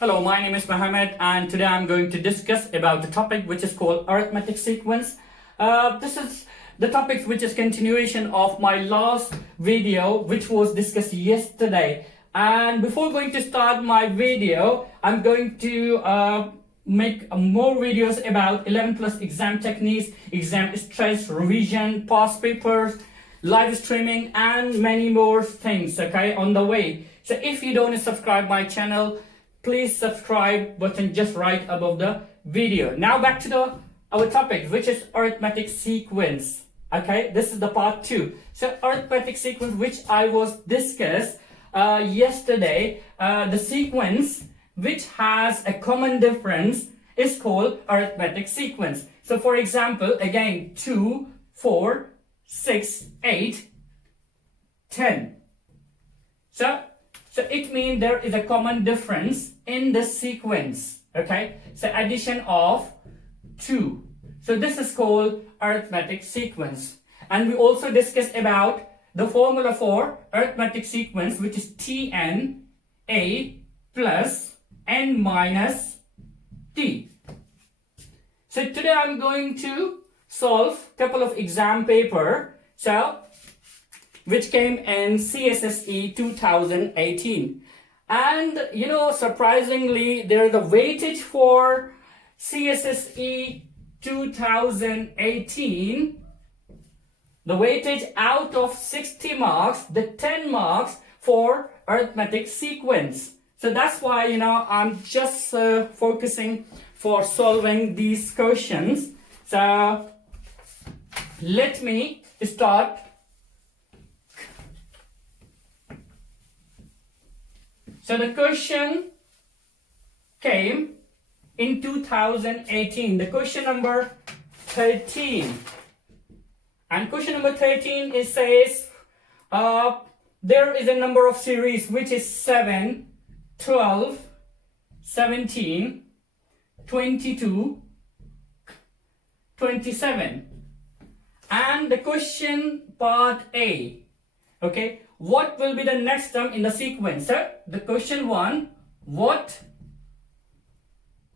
Hello, my name is Mohammed and today I'm going to discuss about the topic which is called arithmetic sequence. This is the topic which is continuation of my last video which was discussed yesterday. And before going to start my video, I'm going to make more videos about 11 plus exam techniques, exam stress, revision, past papers, live streaming and many more things, okay, on the way. So if you don't subscribe my channel, please subscribe button just right above the video. Now back to our topic, which is arithmetic sequence. Okay, this is the part 2. So arithmetic sequence, which I was discussed yesterday, the sequence which has a common difference is called arithmetic sequence. So for example, again 2, 4, 6, 8, 10. So it means there is a common difference in the sequence. Okay, so addition of 2. So this is called arithmetic sequence. And we also discussed about the formula for arithmetic sequence, which is Tn a plus n minus t. So today I'm going to solve a couple of exam paper. So which came in CSSE 2018. And you know, surprisingly, there is a weightage for CSSE 2018. The weightage out of 60 marks, the 10 marks for arithmetic sequence. So that's why, you know, I'm just focusing for solving these questions. So let me start. So the question came in 2018, the question number 13. And question number 13, it says, there is a number of series which is 7, 12, 17, 22, 27. And the question part A, okay, what will be the next term in the sequence? So the question 1, what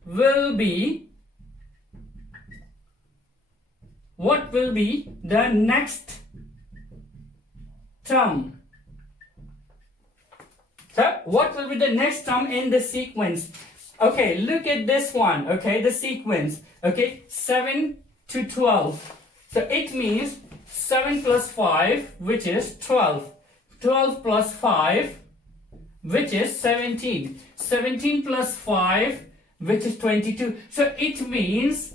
will be the next term? So what will be the next term in the sequence? Okay, look at this one, okay, the sequence, okay, 7 to 12. So it means 7 plus 5, which is 12. 12 plus 5, which is 17. 17 plus 5, which is 22. So it means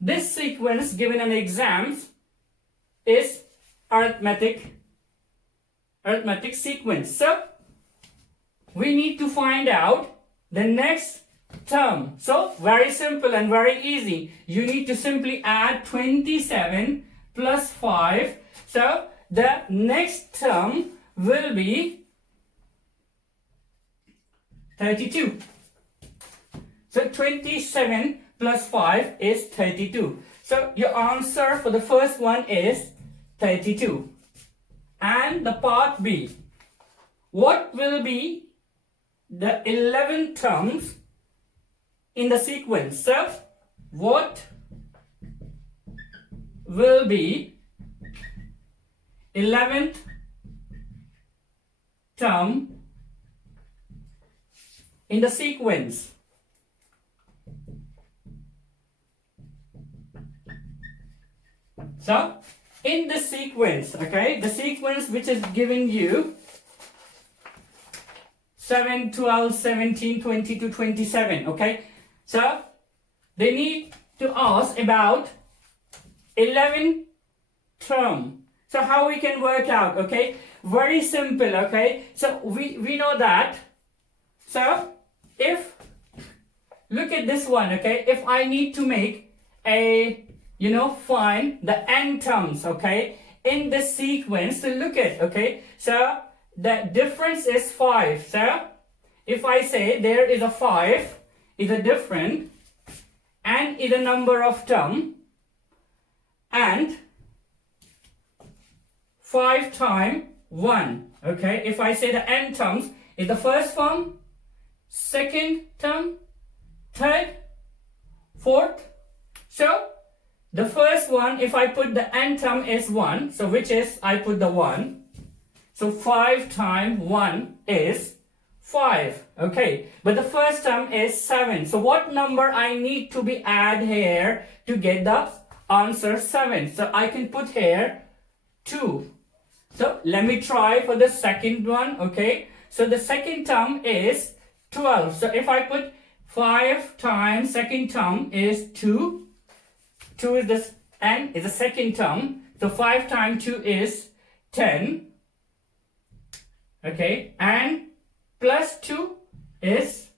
this sequence given in exams is arithmetic sequence. So we need to find out the next term. So very simple and very easy. You need to simply add 27 plus 5. So the next term will be 32. So 27 plus 5 is 32. So your answer for the first one is 32. And the part B, what will be the 11 terms in the sequence? So what will be 11th term in the sequence? So in the sequence, okay, the sequence which is giving you 7, 12, 17, 22, 27, okay, so they need to ask about 11 term. So how we can work out, okay, very simple, okay, so we know that. So if, look at this one, okay, if I need to make a, you know, find the n terms, okay, in the sequence, so look at, okay, so the difference is 5. So if I say there is a 5 is a different, n is a number of term, and 5 times 1, okay, if I say the n terms is the first form, second term, third, fourth. So the first one, if I put the n term is 1, so which is I put the 1. So 5 times 1 is 5. Okay, but the first term is 7. So what number I need to be add here to get the answer 7? So I can put here 2. So let me try for the second one. Okay, so the second term is 12. So if I put 5 times second term is 2. 2 is this n is the second term. So 5 times 2 is 10. Okay, and plus 2 is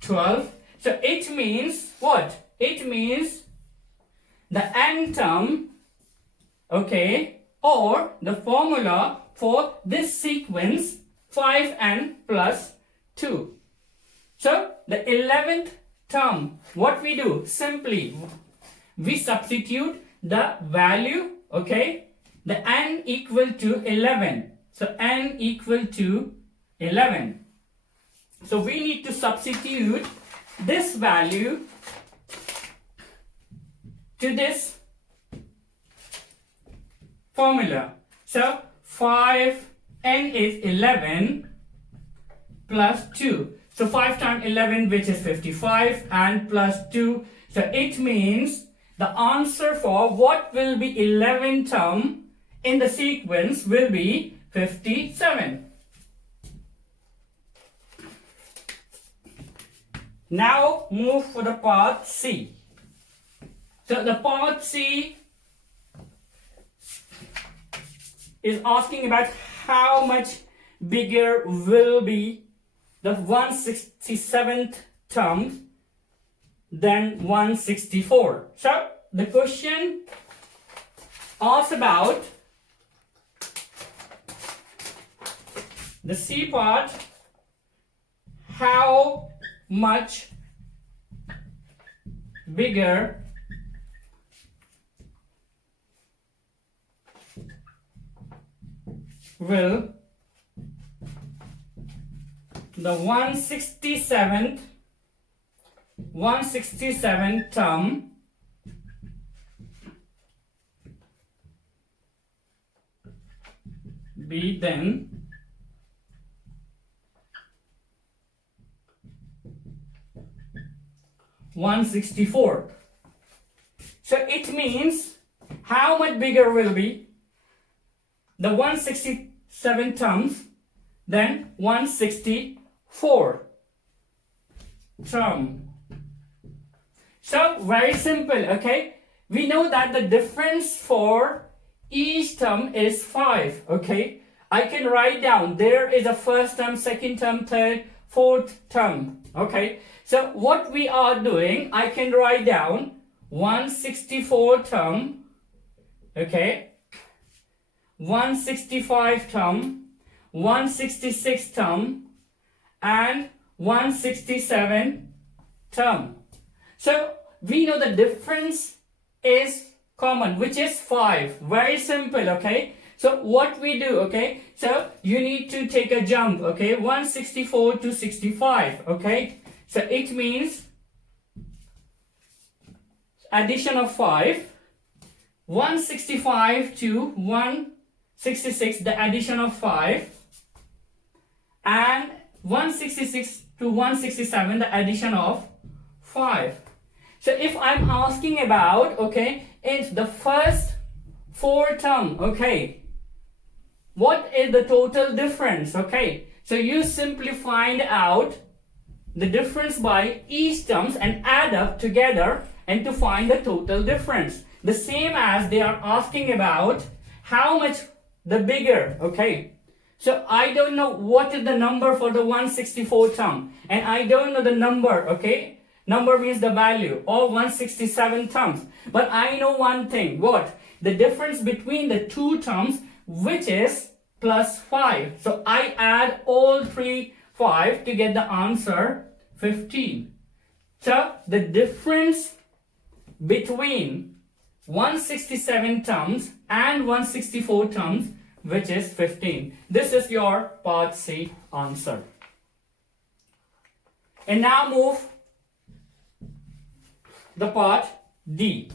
12. So it means what? It means the n term, okay, or the formula for this sequence 5n plus 2. So the 11th term, what we do? Simply we substitute the value, okay, the n equal to 11. So n equal to 11. So we need to substitute this value to this formula. So 5n is 11 plus 2. So 5 times 11, which is 55, and plus 2. So it means the answer for what will be 11 term in the sequence will be 57. Now move for the part C. So the part C is asking about how much bigger will be the 167th term than 164. So the question asks about the C part, how much bigger will the 167th term be then (164). So it means how much bigger will be the 167 terms than 164 term. So very simple, okay? We know that the difference for each term is 5, okay? I can write down there is a first term, second term, third, fourth term, okay? So what we are doing, I can write down 164 term, okay? 165 term, 166 term, and 167 term. So we know the difference is common, which is 5. Very simple, okay? So what we do, okay? So you need to take a jump, okay? 164 to 65, okay? So it means addition of 5. 165 to 166, the addition of 5. And 166 to 167, the addition of 5. So if I'm asking about, okay, it's the first 4 term, okay, what is the total difference, okay? So you simply find out the difference by each terms and add up together and to find the total difference. The same as they are asking about how much the bigger, okay? So I don't know what is the number for the 164 term, and I don't know the number, okay? Number means the value of 167 terms. But I know one thing, what? The difference between the two terms, which is plus 5. So I add all 3 5 to get the answer 15. So the difference between 167 terms and 164 terms, which is 15. This is your part C answer. And now move the part D.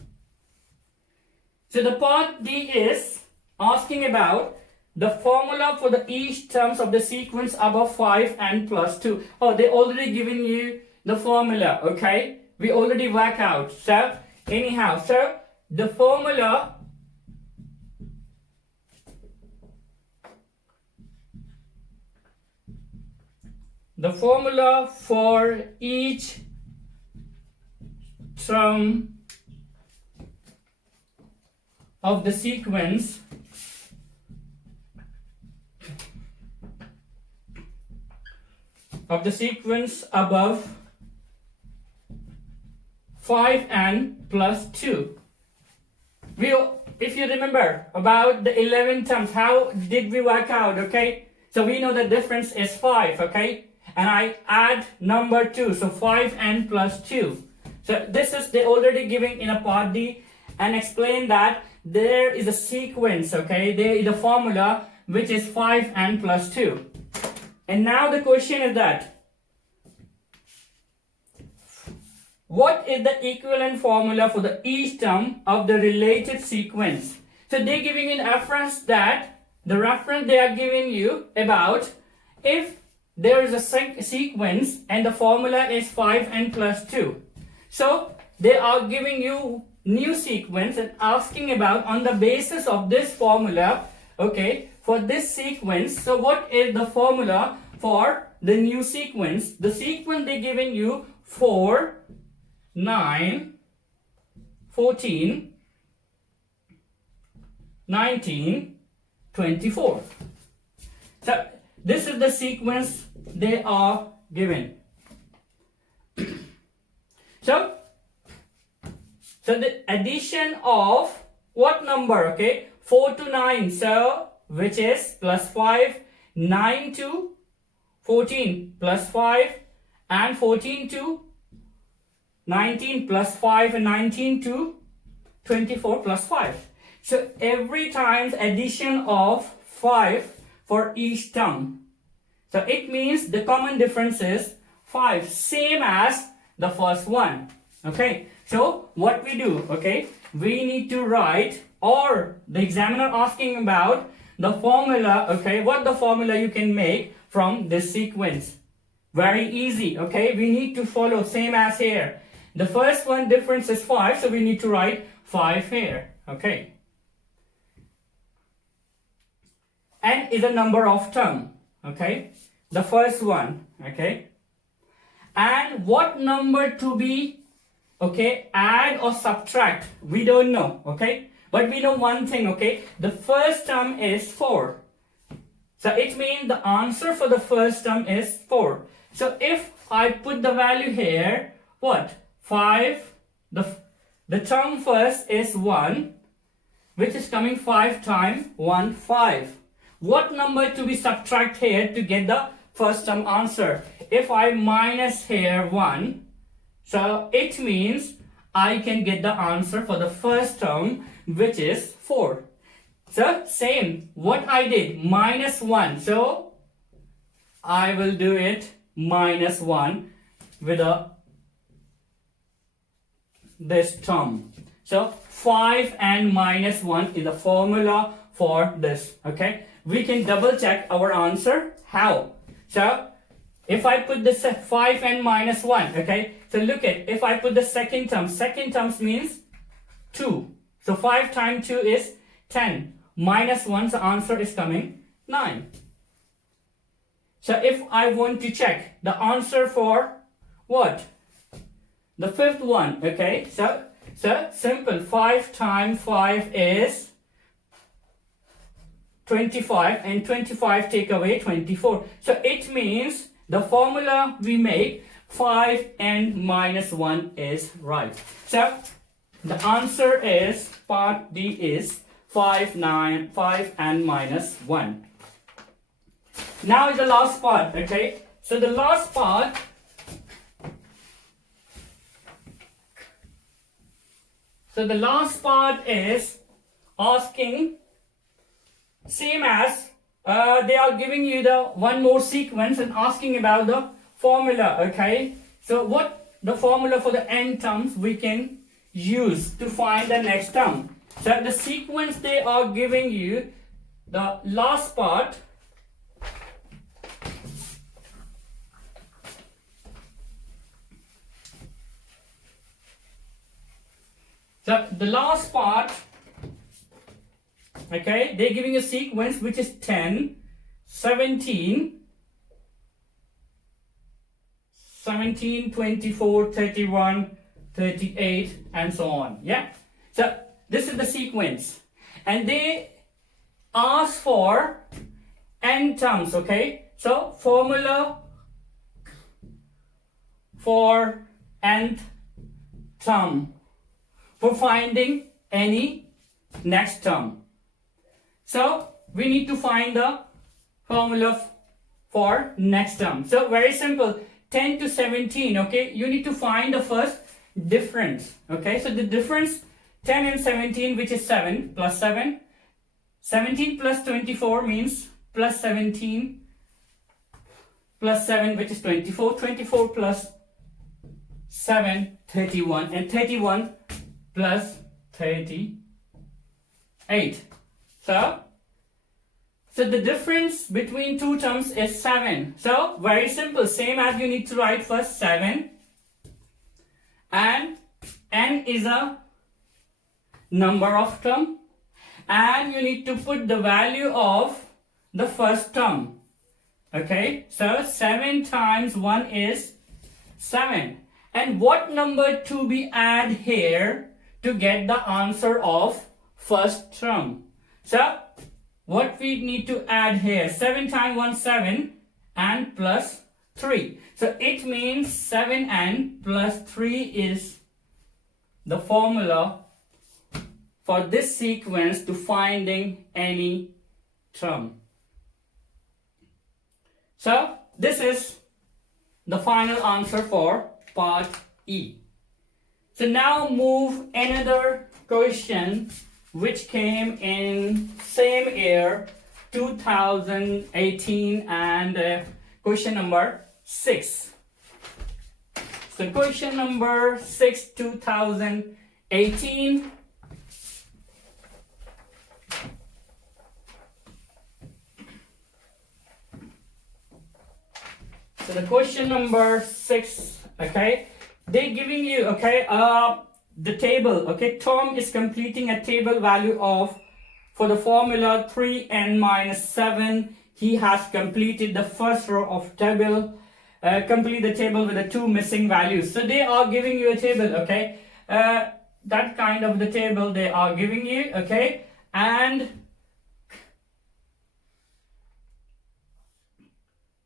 So the part D is asking about the formula for the each terms of the sequence above 5 and plus 2. Oh, they already given you the formula, okay? We already work out. So anyhow, so the formula for each term of the sequence above 5 and plus 2. If you remember about the 11 terms, how did we work out, okay? So we know the difference is 5, okay? And I add number 2, so 5 and plus 2. So this is they already giving in a part D and explain that there is a sequence, okay? There is a formula which is 5 and plus 2. And now the question is that what is the equivalent formula for the each term of the related sequence? So they're giving in reference that the reference they are giving you about if there is a sequence and the formula is 5 and plus 2. So they are giving you new sequence and asking about on the basis of this formula, okay, for this sequence. So what is the formula for the new sequence? The sequence they're giving you 4, 9, 14, 19, 24. So this is the sequence they are given. So the addition of what number, okay? 4 to 9, so which is plus 5, 9 to 14 plus 5, and 14 to 19 plus 5, and 19 to 24 plus 5. So every time addition of 5 for each term. So it means the common difference is 5, same as the first one. Okay, so what we do, okay, we need to write, or the examiner asking about the formula, okay, what the formula you can make from this sequence. Very easy, okay, we need to follow same as here. The first one difference is 5, so we need to write 5 here, okay. N is a number of term, okay, the first one, okay. And what number to be, okay, add or subtract, we don't know, okay. But we know one thing, okay, the first term is 4. So it means the answer for the first term is 4. So if I put the value here, what? 5, the term first is 1, which is coming 5 times 1, 5. What number to be subtract here to get the first term answer? If I minus here 1, so it means I can get the answer for the first term, which is 4. So same, what I did, minus 1. So I will do it minus 1 with this term. So 5 and minus 1 is the formula for this, okay. We can double check our answer. How? So if I put this 5 and minus 1, okay, so look at, if I put the second term means 2. So 5 times 2 is 10. Minus 1, the answer is coming 9. So if I want to check the answer for what? The fifth one, okay, so simple, 5 times 5 is 25, and 25 take away 24. So it means the formula we make 5 and minus 1 is right. So the answer is part D is 5, 9, 5 and minus 1. Now is the last part, okay. So the last part, is asking same as they are giving you the one more sequence and asking about the formula, okay? So what the formula for the n terms we can use to find the next term? So the sequence they are giving you, the last part, so the last part, okay, they're giving a sequence which is 10, 17, 24, 31, 38, and so on. Yeah. So this is the sequence. And they ask for n terms, okay? So formula for nth term for finding any next term. So we need to find the formula for next term. So very simple, 10 to 17, okay? You need to find the first difference, okay? So the difference 10 and 17, which is 7 plus 7. 17 plus 24 means plus 17 plus 7, which is 24. 24 plus 7, 31. And 31 plus 38. So the difference between two terms is 7. So very simple, same as you need to write first 7. And n is a number of term. And you need to put the value of the first term. Okay, so 7 times 1 is 7. And what number to be add here to get the answer of first term? So what we need to add here, 7 times 1, 7, and plus 3. So it means 7n plus 3 is the formula for this sequence to finding any term. So this is the final answer for part E. So now move another question which came in same year 2018 and question number 6. So question number 6 2018. So the question number 6, okay, they're giving you, okay, the table, okay, Tom is completing a table value of, for the formula 3n minus 7, he has completed the first row of table, complete the table with the 2 missing values. So they are giving you a table, okay, that kind of the table they are giving you, okay, and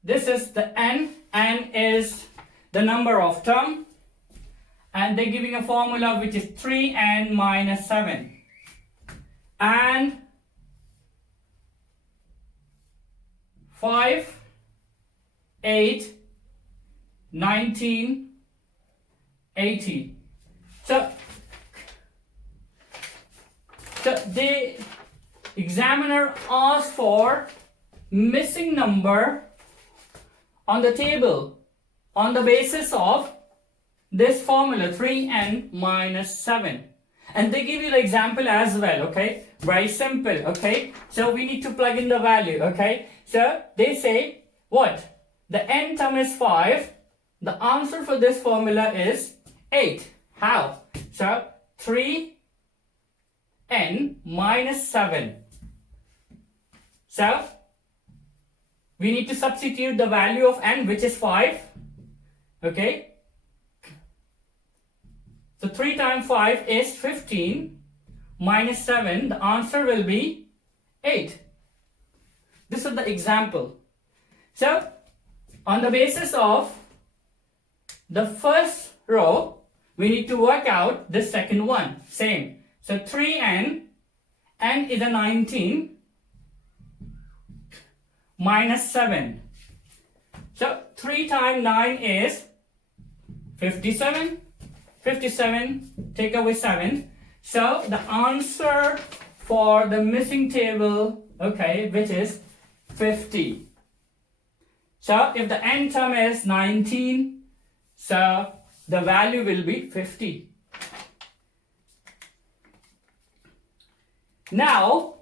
this is the n is the number of term, and they're giving a formula which is 3n minus 7, and 5, 8, 19, 80. So the examiner asked for missing number on the table on the basis of this formula 3n minus 7, and they give you the example as well, okay, very simple, okay, so we need to plug in the value, okay, so they say what, the n term is 5, the answer for this formula is 8. How? So 3n minus 7, so we need to substitute the value of n, which is 5, okay. So 3 times 5 is 15 minus 7, the answer will be 8. This is the example. So on the basis of the first row, we need to work out the second one, same. So 3n, n is a 19 minus 7. So 3 times 9 is 57. 57, take away 7. So the answer for the missing table, okay, which is 50. So if the n term is 19, so the value will be 50. Now,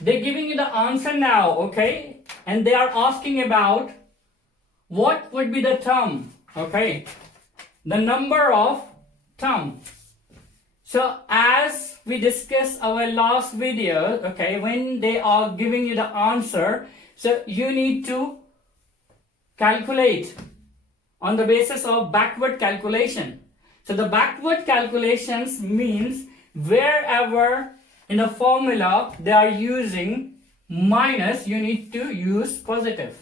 they're giving you the answer now, okay? And they are asking about what would be the term, okay? The number of term. So as we discussed our last video, okay, when they are giving you the answer, so you need to calculate on the basis of backward calculation. So the backward calculations means wherever in the formula they are using minus, you need to use positive.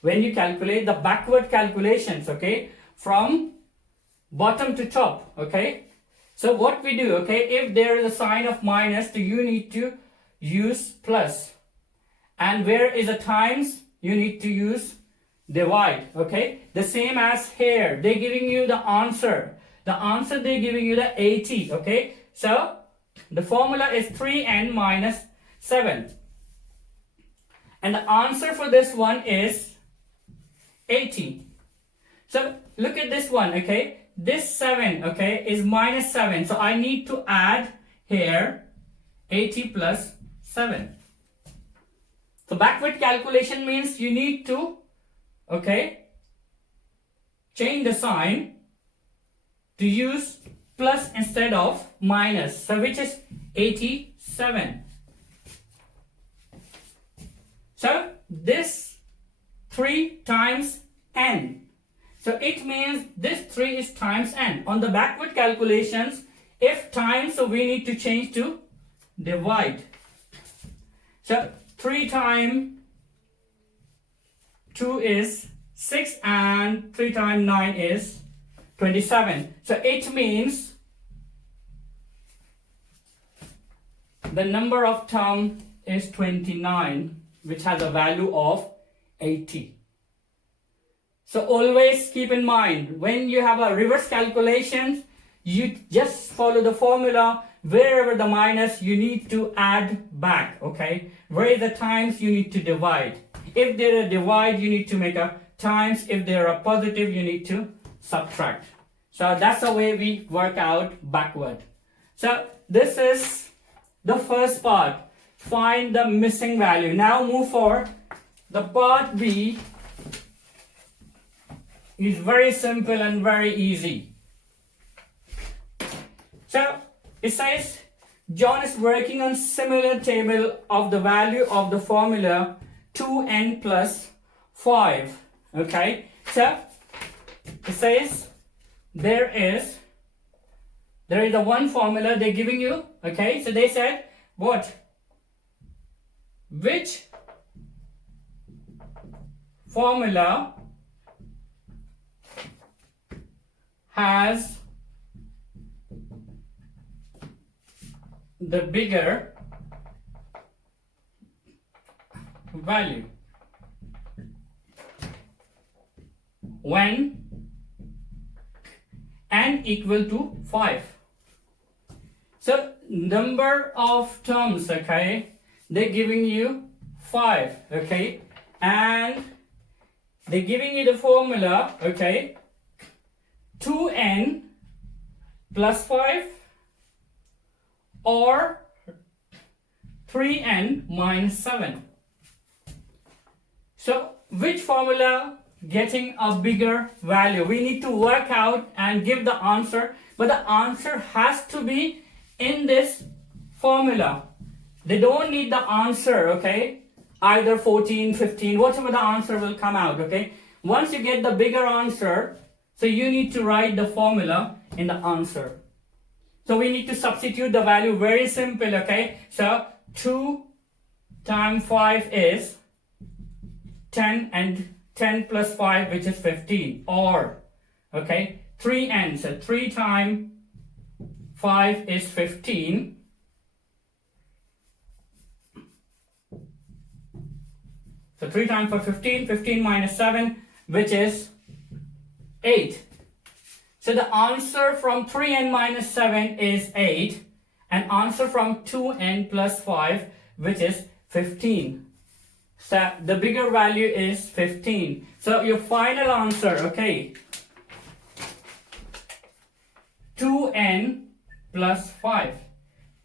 When you calculate the backward calculations, okay, from bottom to top, okay. So what we do, okay, if there is a sign of minus, so you need to use plus. And where is a times, you need to use divide, okay. The same as here, they're giving you the answer. The answer they're giving you the 80, okay. So the formula is 3n minus 7. And the answer for this one is 80. So look at this one, okay. This 7, okay, is minus 7. So I need to add here 80 plus 7. So backward calculation means you need to, okay, change the sign to use plus instead of minus. So which is 87. So this 3 times n. So it means this 3 is times n. On the backward calculations, if times, so we need to change to divide. So 3 times 2 is 6 and 3 times 9 is 27. So it means the number of term is 29, which has a value of 80. So always keep in mind, when you have a reverse calculations, you just follow the formula. Wherever the minus, you need to add back, okay? Where the times, you need to divide. If there are divide, you need to make a times. If there are positive, you need to subtract. So that's the way we work out backward. So this is the first part. Find the missing value. Now move forward. The part B is very simple and very easy. So it says John is working on similar table of the value of the formula 2n plus 5. Okay, so it says there is a one formula they're giving you. Okay, so they said what? Which formula has the bigger value when n equal to 5. So number of terms, okay, they're giving you 5, okay, and they're giving you the formula, okay, 2n plus 5 or 3n minus 7. So which formula getting a bigger value? We need to work out and give the answer, but the answer has to be in this formula. They don't need the answer, okay, either 14, 15, whatever the answer will come out, okay. Once you get the bigger answer, so you need to write the formula in the answer. So we need to substitute the value, very simple, okay. So 2 times 5 is 10 and 10 plus 5, which is 15, or, okay, 3n, so 3 times 5 is 15. So 3 times 5, 15, 15 minus 7, which is 8. So the answer from 3n minus 7 is 8, and answer from 2n plus 5, which is 15. So the bigger value is 15. So your final answer, okay, 2n plus 5.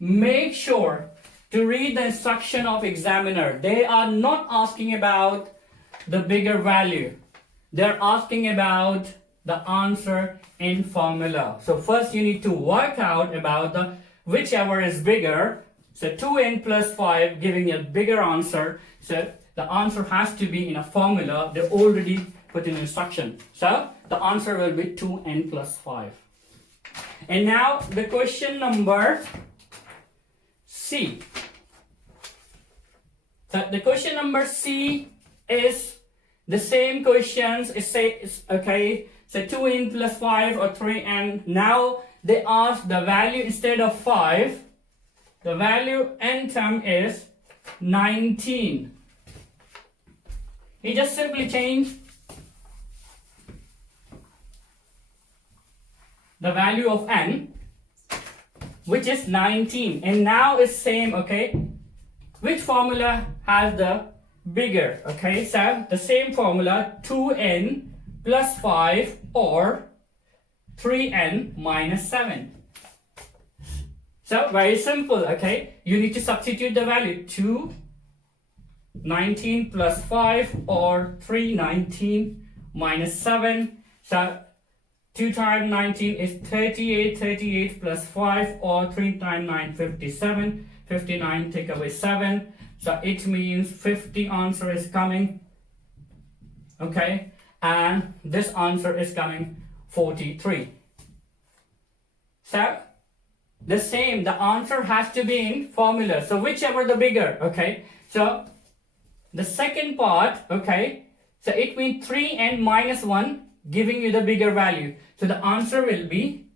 Make sure to read the instruction of examiner. They are not asking about the bigger value. They're asking about the answer in formula. So first you need to work out about the whichever is bigger. So 2n plus 5 giving a bigger answer. So the answer has to be in a formula. They already put in instruction. So the answer will be 2n plus 5. And now the question number C. So the question number C is the same questions. It says, okay, so 2n plus 5 or 3n. Now they ask the value instead of 5. The value n term is 19. You just simply change the value of n, which is 19, and now it's same, okay? Which formula has the bigger, okay? So the same formula, 2n plus 5 or 3n minus 7. So very simple, okay? You need to substitute the value 19 plus 5 or 319 minus 7. So 2 times 19 is 38, 38 plus 5 or 3 times 9, 57, 59 take away 7. So it means 50 answer is coming, okay? And this answer is coming 43. So the same, the answer has to be in formula. So whichever the bigger, okay? So the second part, okay? So it means 3n minus 1 giving you the bigger value. So the answer will be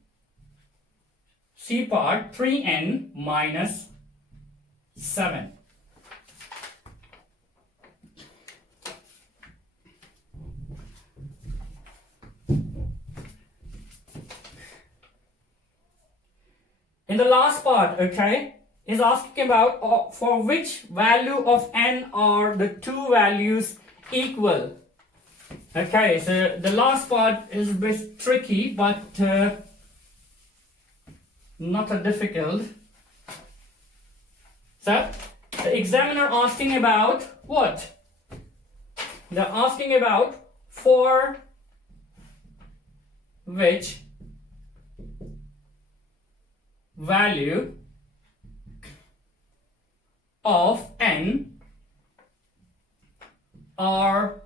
C part, 3n minus 7. In the last part, okay, is asking about for which value of n are the two values equal. Okay, so the last part is a bit tricky, but not a difficult. So the examiner asking about what? They're asking about for which value of n are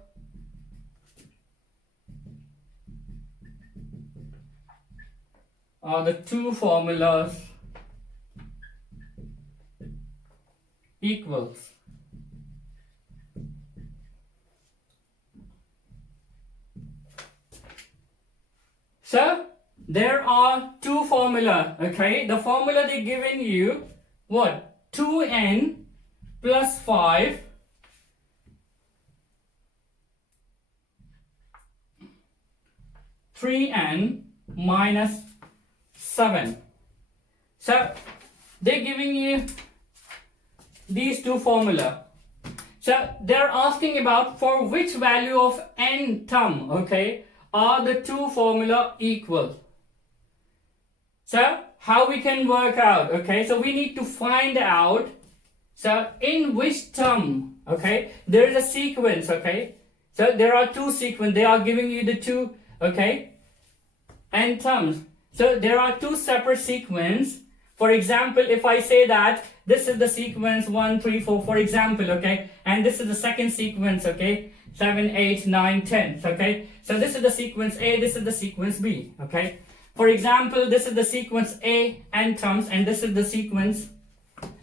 the two formulas equals. So there are two formula, okay? The formula they given you, what? 2n plus 5 3n minus 7. So they're giving you these two formula. So they're asking about for which value of n term, okay, are the two formula equal. So how we can work out, okay, so we need to find out, so in which term, okay, there is a sequence, okay, so there are two sequences, they are giving you the two, okay, n terms. So there are two separate sequences. For example, if I say that this is the sequence 1, 3, 4, for example, okay, and this is the second sequence, okay, 7, 8, 9, 10, okay, so this is the sequence A, this is the sequence B, okay. For example, this is the sequence A, n terms, and this is the sequence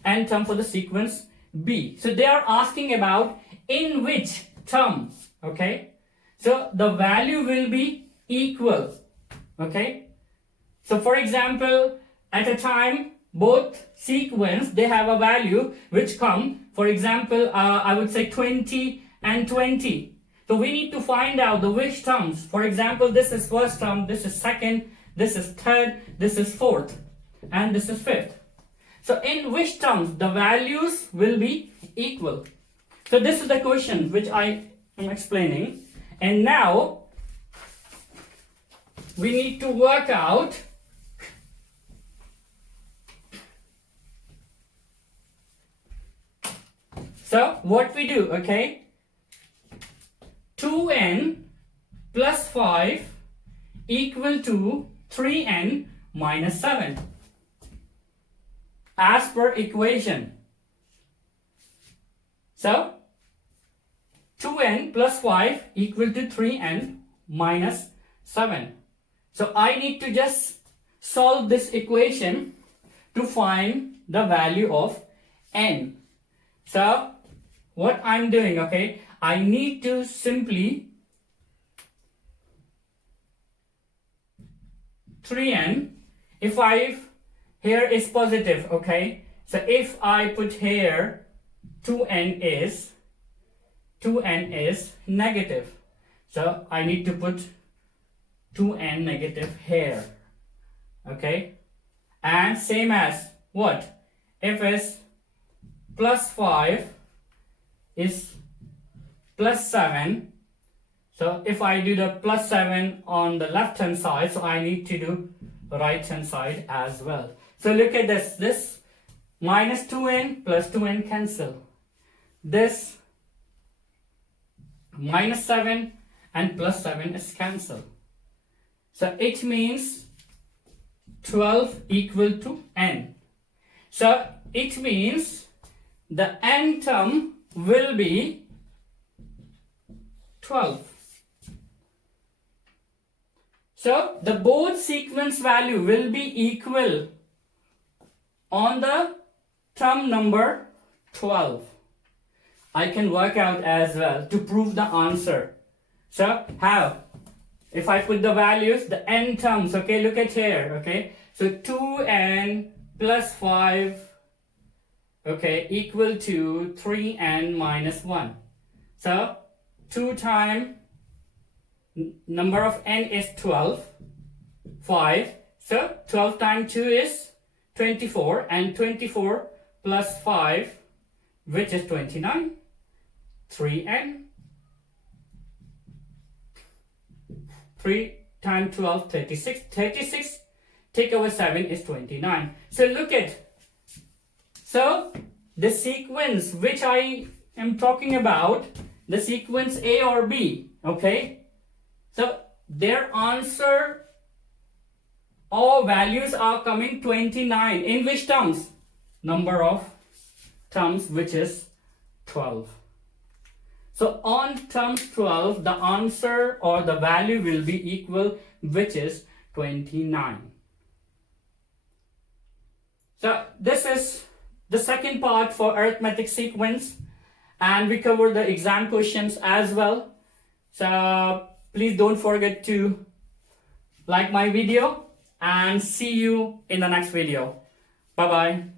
n term for the sequence B. So they are asking about in which term, okay, so the value will be equal, okay. So for example, at a time, both sequence, they have a value which come, for example, I would say 20 and 20. So we need to find out the which terms. For example, this is first term, this is second, this is third, this is fourth, and this is fifth. So in which terms the values will be equal. So this is the question which I am explaining. And now we need to work out so what we do, okay? 2n plus 5 equal to 3n minus 7 as per equation. So 2n plus 5 equal to 3n minus 7. So I need to just solve this equation to find the value of n. So what I'm doing, okay, I need to simply 3n, if I here is positive, okay, so if I put here 2n is negative, so I need to put 2n negative here, okay, and same as what, if is plus 5 is plus 7, so if I do the plus 7 on the left hand side, so I need to do right hand side as well. So look at this minus 2n plus 2n cancel, this minus 7 and plus 7 is cancel. So it means 12 equal to n. So it means the n term will be 12. So the both sequence value will be equal on the term number 12. I can work out as well to prove the answer. So how? If I put the values, the n terms, okay, look at here, okay. So 2n plus 5, okay, equal to 3n minus 1. So 2 times number of n is 12, 5. So 12 times 2 is 24, and 24 plus 5, which is 29, 3n. 3 times 12, 36. 36 take away 7 is 29. So look at, so the sequence which I am talking about, the sequence A or B, okay, so their answer, all values are coming 29. In which terms? Number of terms, which is 12. So on terms 12, the answer or the value will be equal, which is 29. So this is the second part for arithmetic sequence, and we cover the exam questions as well. So please don't forget to like my video, and see you in the next video. Bye bye.